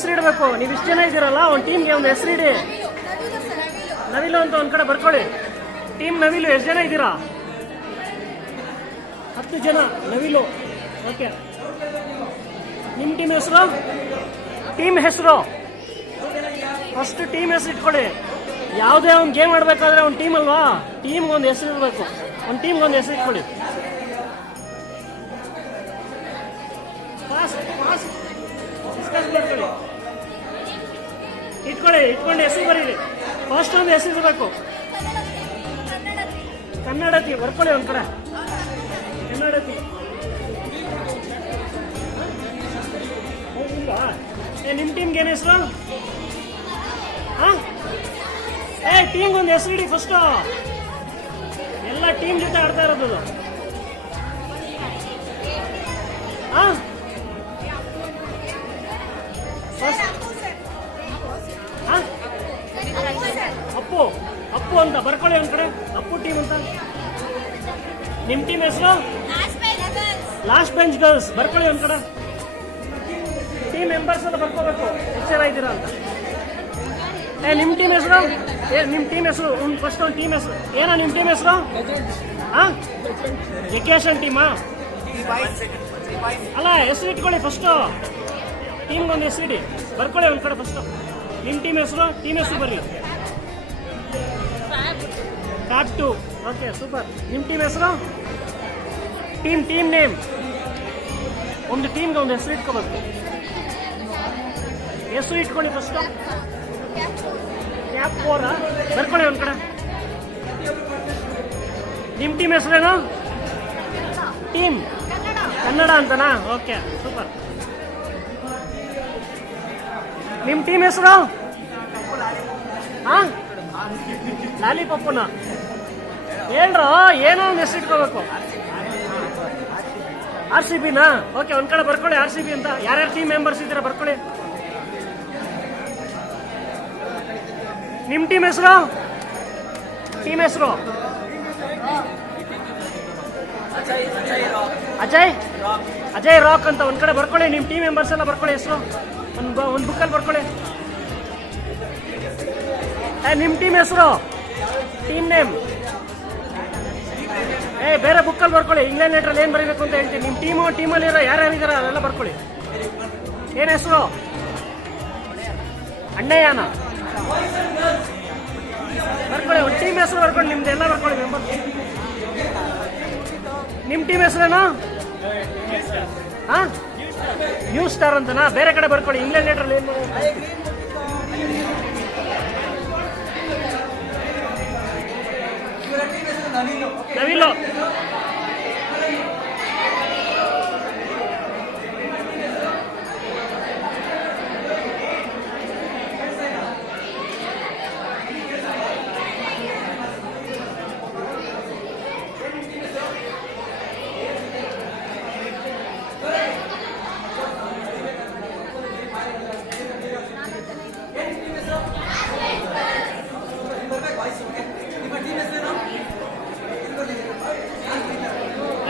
ಹೆಸರು ನೀವು ಇಷ್ಟು ಜನ ಇದ್ದೀರಲ್ಲ, ಒಂದು ಟೀಮ್ಗೆ ಒಂದು ಹೆಸರು ಇಡಿ. ನವಿಲು ಅಂತ ಒಂದು ಕಡೆ ಬರ್ಕೊಳ್ಳಿ. ಟೀಮ್ ನವಿಲು, ಎಷ್ಟು ಜನ ಇದ್ದೀರಾ? ಹತ್ತು ಜನ, ನವಿಲು. ಓಕೆ ನಿಮ್ಮ ಟೀಮ್ ಹೆಸರು? ಟೀಮ್ ಹೆಸರು. ಫಸ್ಟ್ ಟೀಮ್ ಹೆಸರು ಇಟ್ಕೊಳ್ಳಿ. ಯಾವುದೇ ಒಂದು ಗೇಮ್ ಆಡಬೇಕಾದ್ರೆ ಒಂದು ಟೀಮ್ ಅಲ್ವಾ? ಟೀಮ್ಗೆ ಒಂದು ಹೆಸರು ಇರಬೇಕು ಒಂದು ಟೀಮ್ಗೆ ಒಂದು ಹೆಸರು ಇಟ್ಕೊಳ್ಳಿ. ಫಾಸ್ಟ್ ಫಾಸ್ಟ್ ಡಿಸ್ಕಸ್ ಮಾಡ್ಕೊಳ್ಳಿ. ಇಟ್ಕೊಳ್ಳಿ, ಇಟ್ಕೊಂಡು ಹೆಸರು ಬರೀರಿ. ಫಸ್ಟ್ ಒಂದು ಹೆಸರು ಇರಬೇಕು. ಕನ್ನಡತಿ, ಬರ್ಕೊಳ್ಳಿ ಒಂದು ಕಡೆ. ಕನ್ನಡತಿ. ಏ ನಿಮ್ಮ ಟೀಮ್ಗೆ ಏನು ಹೆಸರು? ಹಾಂ? ಏ ಟೀಮ್ಗೆ ಒಂದು ಹೆಸರು ಇಡಿ ಫಸ್ಟು ಎಲ್ಲ ಟೀಮ್ ಜೊತೆ ಆಡ್ತಾ ಇರೋದು. ಹಾಂ? ಅಂತ ಬರ್ಕೊಳ್ಳಿ ಒಂದ್ ಕಡೆ. ಅಪ್ಪು ಟೀಮ್ ಅಂತ. ನಿಮ್ಮ ಟೀಮ್ ಹೆಸರು? ಲಾಸ್ಟ್ ಬೆಂಚ್ ಗರ್ಲ್ಸ್ ಬರ್ಕೊಳ್ಳಿ ಒಂದು ಕಡೆ. ಟೀಮ್ ಮೆಂಬರ್ಸ್ ಅಂತ ಬರ್ಕೋಬೇಕು. ಎಷ್ಟು ಜನ ಇದ್ದೀರಾ ಅಂತ. ಏ ನಿಮ್ಮ ಟೀಮ್ ಹೆಸರು? ಏ ನಿಮ್ಮ ಟೀಮ್ ಹೆಸರು? ಒಂದು ಫಸ್ಟ್ ಒಂದು ಟೀಮ್ ಹೆಸರು. ಏನೋ ನಿಮ್ಮ ಟೀಮ್ ಹೆಸರು? ಹಾಂ ವೆಕೇಶನ್ ಟೀಮಾ ಅಲ್ಲ ಹೆಸರು ಇಟ್ಕೊಳ್ಳಿ ಫಸ್ಟು ಟೀಮ್ಗೆ ಒಂದು ಹೆಸರು ಇಡಿ. ಬರ್ಕೊಳ್ಳಿ ಒಂದು ಕಡೆ ಫಸ್ಟು ನಿಮ್ಮ ಟೀಮ್ ಹೆಸರು? ಟೀಮ್ ಹೆಸರು ಬರ್ರಿ. ಟ್ಯಾಪ್ ಟು ಓಕೆ ಸೂಪರ್ ನಿಮ್ಮ ಟೀಮ್ ಹೆಸರು? ಟೀಮ್ ಟೀಮ್ ನೇಮ್ ಒಂದು ಟೀಮ್ಗೆ ಒಂದು ಹೆಸರು ಇಟ್ಕೋಬೇಕು. ಹೆಸರು ಇಟ್ಕೊಳ್ಳಿ ಫಸ್ಟು ಕ್ಯಾಪ್ ಫೋರ ಬರ್ಕೊಳ್ಳಿ ಒಂದು ಕಡೆ. ನಿಮ್ಮ ಟೀಮ್ ಹೆಸರೇನು? ಟೀಮ್ ಕನ್ನಡ ಅಂತನಾ? ಓಕೆ ಸೂಪರ್ ನಿಮ್ಮ ಟೀಮ್ ಹೆಸರು? ಹಾಂ ಲಾಲಿಪಪ್ಪನ? ಹೇಳ್ರು ಏನೋ ಒಂದು ಹೆಸರು ಇಟ್ಕೋಬೇಕು. ಆರ್ ಸಿ ಬಿನಾ ಓಕೆ ಒಂದ್ ಕಡೆ ಬರ್ಕೊಳ್ಳಿ ಆರ್ ಸಿ ಬಿ ಅಂತ. ಯಾರ್ಯಾರು ಟೀಮ್ ಮೆಂಬರ್ಸ್ ಇದ್ದೀರಾ, ಬರ್ಕೊಳ್ಳಿ. ನಿಮ್ಮ ಟೀಮ್ ಹೆಸರು? ಟೀಮ್ ಹೆಸರು? ಅಜಯ್? ಅಜಯ್ ರಾಕ್ ಅಂತ. ಒಂದ್ ಕಡೆ ಬರ್ಕೊಳ್ಳಿ ನಿಮ್ಮ ಟೀಮ್ ಮೆಂಬರ್ಸ್ ಎಲ್ಲ ಬರ್ಕೊಳ್ಳಿ ಹೆಸರು. ಒಂದು ಒಂದು ಬುಕ್ಕಲ್ಲಿ ಬರ್ಕೊಳ್ಳಿ. ಏ ನಿಮ್ಮ ಟೀಮ್ ಹೆಸರು? ಟೀಮ್ ನೇಮ್ ಏ, ಬೇರೆ ಬುಕ್ಕಲ್ಲಿ ಬರ್ಕೊಳ್ಳಿ. ಇಂಗ್ಲೆಂಡ್ ಲೆಟ್ರಲ್ಲಿ ಏನು ಬರೀಬೇಕು ಅಂತ ಹೇಳ್ತೀನಿ. ನಿಮ್ಮ ಟೀಮು ಟೀಮಲ್ಲಿ ಇರೋ ಯಾರ್ಯಾರು ಇದಾರೆ ಅದೆಲ್ಲ ಬರ್ಕೊಳ್ಳಿ. ಏನು ಹೆಸರು? ಅಣ್ಣಯ್ಯನ? ಬರ್ಕೊಳ್ಳಿ, ಒಂದು ಟೀಮ್ ಹೆಸರು ಬರ್ಕೊಳ್ಳಿ ನಿಮ್ದು ಎಲ್ಲ ಬರ್ಕೊಳ್ಳಿ ಮೆಂಬರ್ ನಿಮ್ಮ ಟೀಮ್ ಹೆಸರೇನು? ಹಾಂ? ನ್ಯೂ ಸ್ಟಾರ್ ಅಂತನಾ? ಬೇರೆ ಕಡೆ ಬರ್ಕೊಳ್ಳಿ. ಇಂಗ್ಲೆಂಡ್ ಲೆಟ್ರಲ್ಲಿ ಏನು ನವಿಲು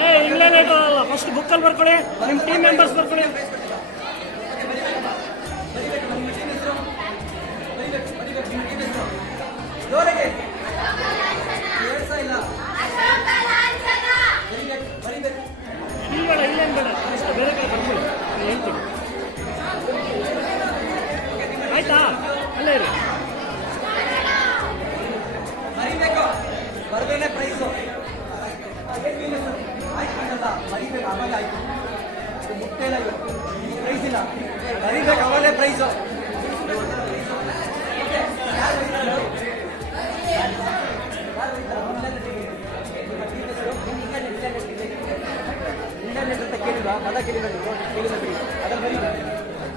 ಏ ಇಂಗ್ಲೆಂಡ್ ಲೆಟರ್ ಅಲ್ಲ ಫಸ್ಟ್ ಬುಕ್ಕಲ್ಲಿ ಬರ್ಕೊಳ್ಳಿ ನಿಮ್ಮ ಟೀಮ್ ಮೆಂಬರ್ಸ್ ಬರ್ಕೊಳ್ಳಿ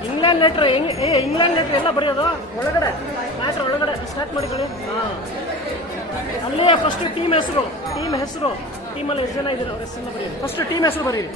ಇಂಗ್ಲೆಂಡ್ ಲೆಟ್ರ್ ಹೆಂಗ್ ಏ ಇಂಗ್ಲೆಂಡ್ ಲೆಟ್ರ್ ಎಲ್ಲ ಬರೆಯೋದು? ಒಳಗಡೆ. ಮ್ಯಾಟ್ರ್ ಒಳಗಡೆ. ಸ್ಟಾರ್ಟ್ ಮಾಡಿಕೊಳ್ಳಿ ಹಾಂ. ಅಲ್ಲೇ ಫಸ್ಟ್ ಟೀಮ್ ಹೆಸರು. ಟೀಮ್ ಹೆಸರು. ಟೀಮಲ್ಲಿ ಎಷ್ಟು ಜನ ಇದ್ದೀರ? ಅವ್ರ ಹೆಸರನ್ನ ಬರೀರಿ? ಫಸ್ಟ್ ಟೀಮ್ ಹೆಸರು ಬರೀರಿ.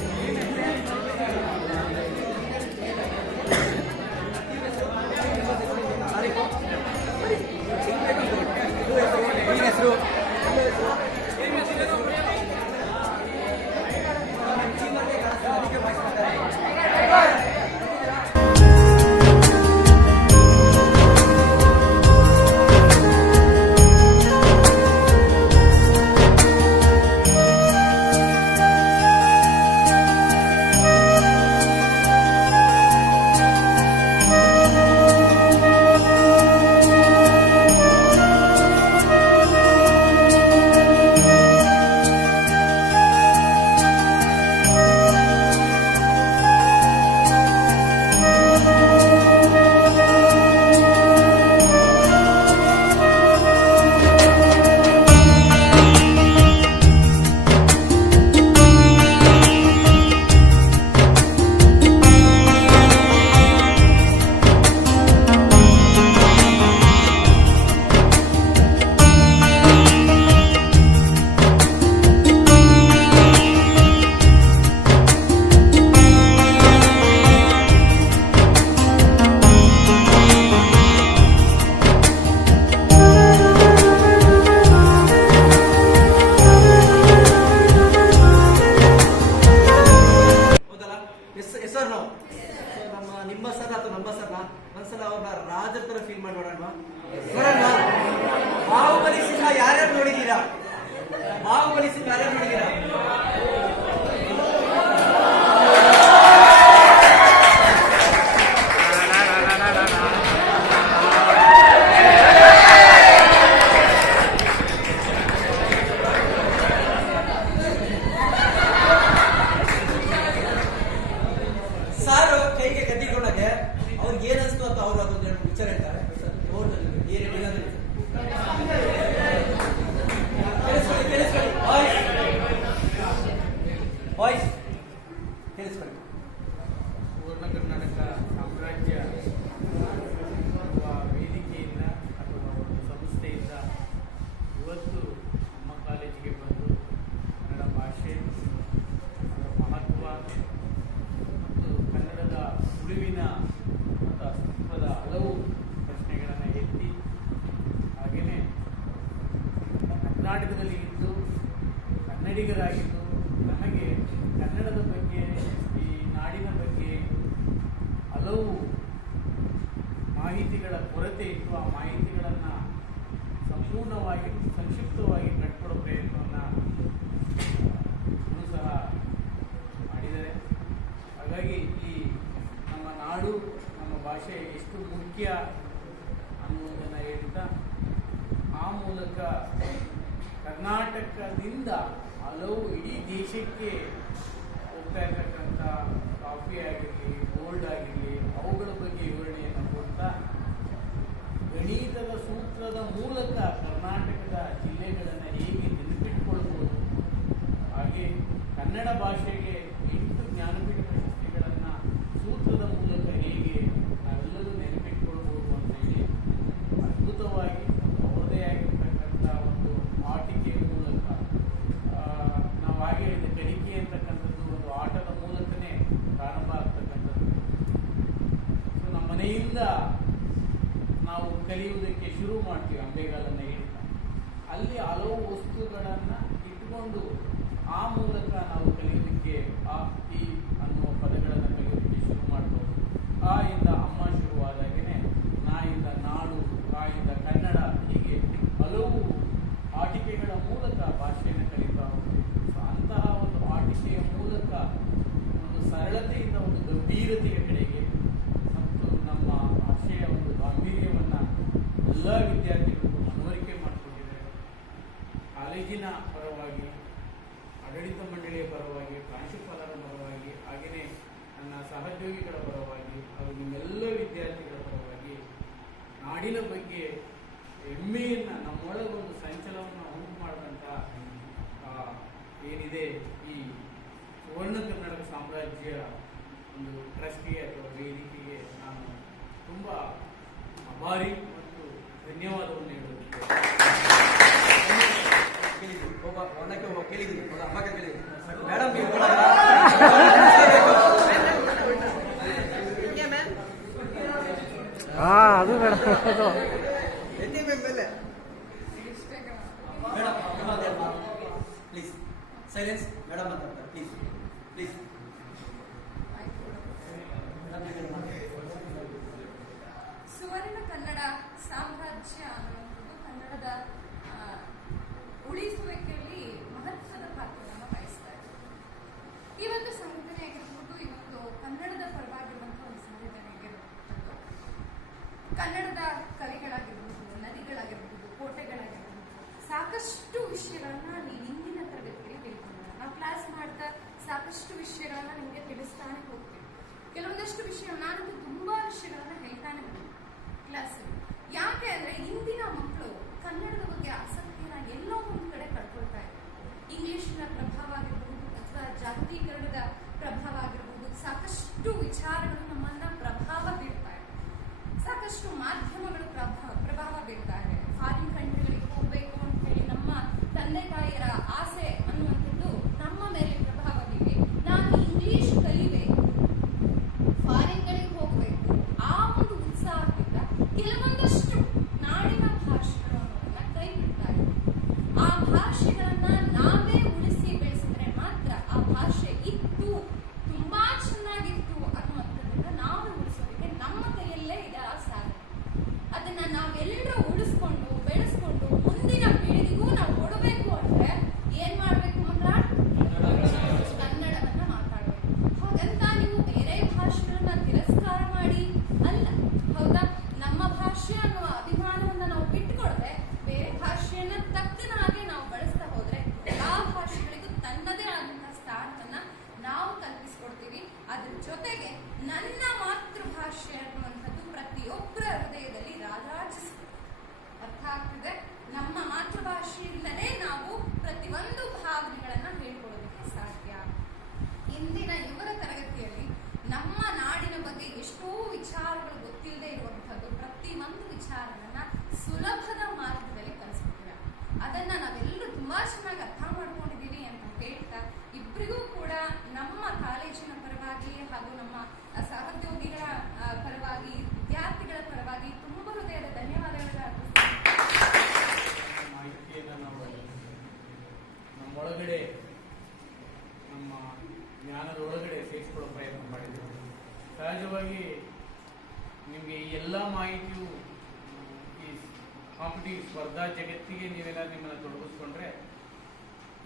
பாகுபலி சிங் அரண்மனைகிறார் ವಾಯ್ಸ್ ತಿಳಿಸ್ಬೇಕು ಪೂರ್ಣ ಕರ್ನಾಟಕ ಸಾಮ್ರಾಜ್ಯ ವೇದಿಕೆಯಿಂದ ಅಥವಾ ಒಂದು ಸಂಸ್ಥೆಯಿಂದ ಇವತ್ತು ನಮ್ಮ ಕಾಲೇಜಿಗೆ ಬಂದು ಕನ್ನಡ ಭಾಷೆ ಮಹತ್ವ ಮತ್ತು ಕನ್ನಡದ ಉಳಿವಿನ ಮತ್ತು ಅಸ್ತಿತ್ವದ ಹಲವು ಪ್ರಶ್ನೆಗಳನ್ನು ಎತ್ತಿ ಹಾಗೆಯೇ ಕರ್ನಾಟಕದಲ್ಲಿ ಇದ್ದು ಕನ್ನಡಿಗರಾಗಿದ್ದು ನಮಗೆ ಕನ್ನಡದ ಬಗ್ಗೆ, ಈ ನಾಡಿನ ಬಗ್ಗೆ ಹಲವು ಮಾಹಿತಿಗಳ ಕೊರತೆ ಇತ್ತು. ಆ ಮಾಹಿತಿಗಳನ್ನು ಸಂಪೂರ್ಣವಾಗಿ, ಸಂಕ್ಷಿಪ್ತವಾಗಿ ಕಟ್ಕೊಡೋ ಪ್ರಯತ್ನವನ್ನು ಸಹ ಮಾಡಿದ್ದಾರೆ. ಹಾಗಾಗಿ ಈ ನಮ್ಮ ನಾಡು, ನಮ್ಮ ಭಾಷೆ ಎಷ್ಟು ಮುಖ್ಯ ಅನ್ನುವುದನ್ನು ಹೇಳ್ತಾ, ಆ ಮೂಲಕ ಕರ್ನಾಟಕದಿಂದ ಹಲವು ಇಡೀ ದೇಶಕ್ಕೆ ಚಿತ್ರದ ಮೂಲಕ ಕರ್ನಾಟಕದ ಜಿಲ್ಲೆಗಳನ್ನು ಹೇಗೆ ನೆನಪಿಟ್ಕೊಳ್ಬೋದು? ಹಾಗೆ ಕನ್ನಡ ಭಾಷೆಗೆ ಹಾ ಅದು ಬೇಡ. ಅದು. ಪ್ಲೀಸ್ ಸೈಲೆನ್ಸ್ ಮೇಡಮ್ ಅಂತ ಪ್ಲೀಸ್ color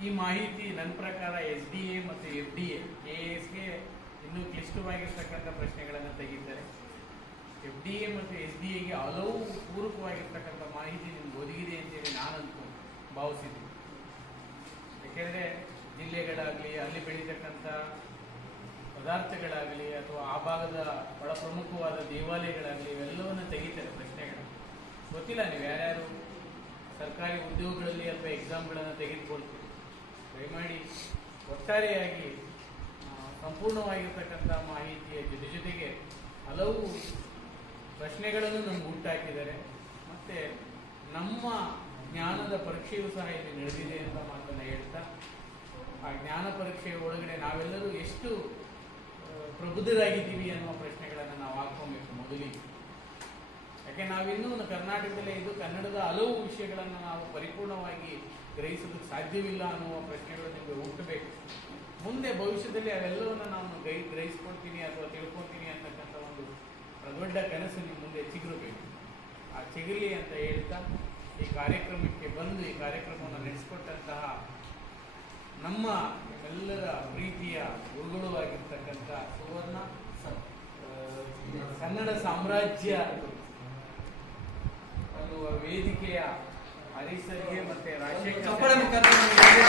ಈ ಮಾಹಿತಿ ನನ್ನ ಪ್ರಕಾರ ಎಸ್ ಡಿ ಎ ಮತ್ತು ಎಫ್ ಡಿ ಎ ಕೆ ಎಸ್ಗೆ ಇನ್ನೂ ಕ್ಲಿಷ್ಟವಾಗಿರ್ತಕ್ಕಂಥ ಪ್ರಶ್ನೆಗಳನ್ನು ತೆಗಿತಾರೆ. ಎಫ್ ಡಿ ಎ ಮತ್ತು ಎಸ್ ಡಿ ಎಗೆ ಹಲವು ಪೂರಕವಾಗಿರ್ತಕ್ಕಂಥ ಮಾಹಿತಿ ನಿಮ್ಗೆ ಒದಗಿದೆ ಅಂತೇಳಿ ನಾನಂತೂ ಭಾವಿಸಿದ್ದೀನಿ. ಯಾಕೆಂದರೆ ಜಿಲ್ಲೆಗಳಾಗಲಿ, ಅಲ್ಲಿ ಬೆಳೀತಕ್ಕಂಥ ಪದಾರ್ಥಗಳಾಗಲಿ ಅಥವಾ ಆ ಭಾಗದ ಬಹಳ ಪ್ರಮುಖವಾದ ದೇವಾಲಯಗಳಾಗಲಿ ಇವೆಲ್ಲವನ್ನು ತೆಗಿತಾರೆ ಪ್ರಶ್ನೆಗಳು. ಗೊತ್ತಿಲ್ಲ, ನೀವು ಯಾರ್ಯಾರು ಸರ್ಕಾರಿ ಉದ್ಯೋಗಗಳಲ್ಲಿ ಅಥವಾ ಎಕ್ಸಾಮ್ಗಳನ್ನು ತೆಗೆದುಕೊಳ್ತೀವಿ ದಯಮಾಡಿ ಒಟ್ಟಾರೆಯಾಗಿ ಸಂಪೂರ್ಣವಾಗಿರ್ತಕ್ಕಂಥ ಮಾಹಿತಿಯ ಜೊತೆ ಜೊತೆಗೆ ಹಲವು ಪ್ರಶ್ನೆಗಳನ್ನು ನಮ್ಗೆ ಉಂಟಾಕಿದ್ದಾರೆ. ಮತ್ತು ನಮ್ಮ ಜ್ಞಾನದ ಪರೀಕ್ಷೆಯೂ ಸಹ ಇಲ್ಲಿ ನಡೆದಿದೆ ಅಂತ ಮಾತನ್ನು ಹೇಳ್ತಾ, ಆ ಜ್ಞಾನ ಪರೀಕ್ಷೆಯ ಒಳಗಡೆ ನಾವೆಲ್ಲರೂ ಎಷ್ಟು ಪ್ರಬುದ್ಧರಾಗಿದ್ದೀವಿ ಅನ್ನುವ ಪ್ರಶ್ನೆಗಳನ್ನು ನಾವು ಹಾಕ್ಕೊಬೇಕು ಮೊದಲಿಗೆ. ಯಾಕೆ ನಾವಿನ್ನೂ ಕರ್ನಾಟಕದಲ್ಲೇ ಇದು ಕನ್ನಡದ ಹಲವು ವಿಷಯಗಳನ್ನು ನಾವು ಪರಿಪೂರ್ಣವಾಗಿ ಗ್ರಹಿಸೋದಕ್ಕೆ ಸಾಧ್ಯವಿಲ್ಲ ಅನ್ನುವ ಪ್ರಶ್ನೆಗಳು ನಿಮಗೆ ಹುಟ್ಟಬೇಕು. ಮುಂದೆ ಭವಿಷ್ಯದಲ್ಲಿ ಅವೆಲ್ಲವನ್ನು ನಾನು ಗೈ ಗ್ರಹಿಸ್ಕೊಳ್ತೀನಿ ಅಥವಾ ತಿಳ್ಕೊತೀನಿ ಅಂತಕ್ಕಂಥ ಒಂದು ದೊಡ್ಡ ಕನಸು ನಿಮ್ಮ ಮುಂದೆ ಚಿಗುರಬೇಕು. ಆ ಚಿಗುರಿ ಅಂತ ಹೇಳ್ತಾ ಈ ಕಾರ್ಯಕ್ರಮಕ್ಕೆ ಬಂದು ಈ ಕಾರ್ಯಕ್ರಮವನ್ನು ನಡೆಸಿಕೊಟ್ಟಂತಹ ನಮ್ಮ ಎಲ್ಲರ ಪ್ರೀತಿಯ ಗುರುಗಳು ಆಗಿರ್ತಕ್ಕಂಥ ಸುವರ್ಣ ಕನ್ನಡ ಸಾಮ್ರಾಜ್ಯ ಅನ್ನುವ ವೇದಿಕೆಯ ಹರೀಶ್ ಸರ್ಗೆ ಮತ್ತೆ ರಾಜಶೇಖರ್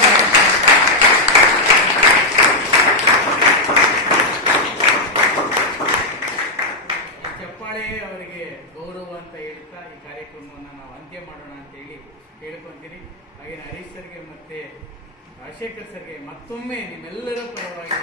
ಚಪ್ಪಾಳೆ ಅವರಿಗೆ ಗೌರವ ಅಂತ ಹೇಳ್ತಾ ಈ ಕಾರ್ಯಕ್ರಮವನ್ನು ನಾವು ಅಂತ್ಯ ಮಾಡೋಣ ಅಂತ ಹೇಳಿ ಕೇಳ್ಕೊಂತೀನಿ. ಹಾಗೆ ಹರೀಶ್ ಸರ್ಗೆ ಮತ್ತೆ ರಾಜಶೇಖರ್ ಸರ್ಗೆ ಮತ್ತೊಮ್ಮೆ ನಿಮ್ಮೆಲ್ಲರ ಪರವಾಗಿ